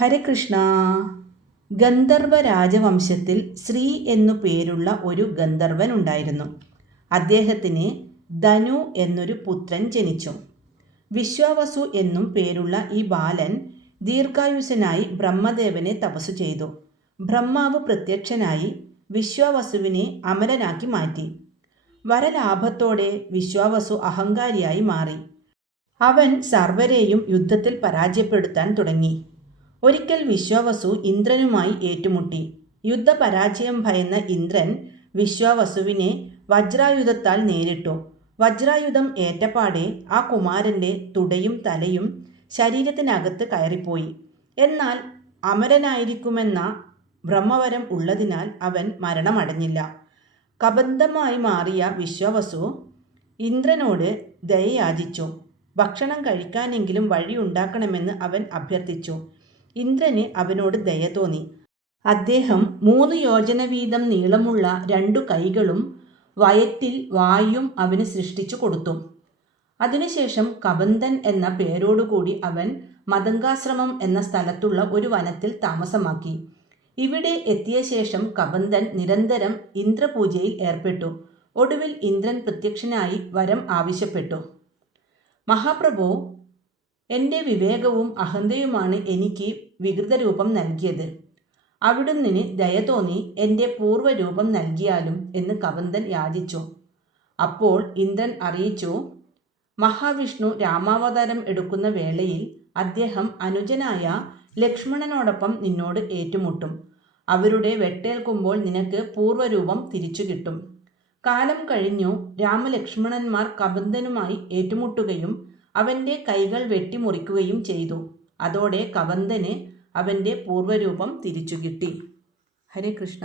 ഹരകൃഷ്ണ. ഗന്ധർവ രാജവംശത്തിൽ ശ്രീ എന്നു പേരുള്ള ഒരു ഗന്ധർവൻ ഉണ്ടായിരുന്നു. അദ്ദേഹത്തിന് ധനു എന്നൊരു പുത്രൻ ജനിച്ചു. വിശ്വാവസു എന്നും പേരുള്ള ഈ ബാലൻ ദീർഘായുസ്സനായി ബ്രഹ്മദേവനെ തപസ്സു ചെയ്തു. ബ്രഹ്മാവ് പ്രത്യക്ഷനായി വിശ്വാവസുവിനെ അമരനാക്കി മാറ്റി. വരലാഭത്തോടെ വിശ്വാവസു അഹങ്കാരിയായി മാറി. അവൻ സർവരെയും യുദ്ധത്തിൽ പരാജയപ്പെടുത്താൻ തുടങ്ങി. ഒരിക്കൽ വിശ്വാവസു ഇന്ദ്രനുമായി ഏറ്റുമുട്ടി. യുദ്ധപരാജയം ഭയന്ന ഇന്ദ്രൻ വിശ്വാവസുവിനെ വജ്രായുധത്താൽ നേരിട്ടു. വജ്രായുധം ഏറ്റപാടെ ആ കുമാരൻ്റെ തുടയും തലയും ശരീരത്തിനകത്ത് കയറിപ്പോയി. എന്നാൽ അമരനായിരിക്കുമെന്ന ബ്രഹ്മവരം ഉള്ളതിനാൽ അവൻ മരണമടഞ്ഞില്ല. കബന്ധമായി മാറിയ വിശ്വാവസു ഇന്ദ്രനോട് ദയയാചിച്ചു. ഭക്ഷണം കഴിക്കാനെങ്കിലും വഴിയുണ്ടാക്കണമെന്ന് അവൻ അഭ്യർത്ഥിച്ചു. ഇന്ദ്രന് അവനോട് ദയ തോന്നി. അദ്ദേഹം 3 യോജന വീതം നീളമുള്ള 2 കൈകളും വയറ്റിൽ വായും അവന് സൃഷ്ടിച്ചു കൊടുത്തു. അതിനുശേഷം കബന്ധൻ എന്ന പേരോടുകൂടി അവൻ മതംഗാശ്രമം എന്ന സ്ഥലത്തുള്ള ഒരു വനത്തിൽ താമസമാക്കി. ഇവിടെ എത്തിയ ശേഷം കബന്ധൻ നിരന്തരം ഇന്ദ്രപൂജയിൽ ഏർപ്പെട്ടു. ഒടുവിൽ ഇന്ദ്രൻ പ്രത്യക്ഷനായി വരം ആവശ്യപ്പെട്ടു. മഹാപ്രഭു, എൻ്റെ വിവേകവും അഹന്തയുമാണ് എനിക്ക് വികൃതരൂപം നൽകിയത്. അവിടുന്ന് ദയ തോന്നി എൻ്റെ പൂർവ്വരൂപം നൽകിയാലും എന്ന് കബന്ധൻ യാചിച്ചു. അപ്പോൾ ഇന്ദ്രൻ അറിയിച്ചു, മഹാവിഷ്ണു രാമാവതാരം എടുക്കുന്ന വേളയിൽ അദ്ദേഹം അനുജനായ ലക്ഷ്മണനോടൊപ്പം നിന്നോട് ഏറ്റുമുട്ടും. അവരുടെ വെട്ടേൽക്കുമ്പോൾ നിനക്ക് പൂർവ്വരൂപം തിരിച്ചു കിട്ടും. കാലം കഴിഞ്ഞു രാമലക്ഷ്മണന്മാർ കബന്ധനുമായി ഏറ്റുമുട്ടുകയും അവൻ്റെ കൈകൾ വെട്ടിമുറിക്കുകയും ചെയ്തു. അതോടെ കബന്ധന് അവൻ്റെ പൂർവ്വരൂപം തിരിച്ചു കിട്ടി. ഹരേ കൃഷ്ണ.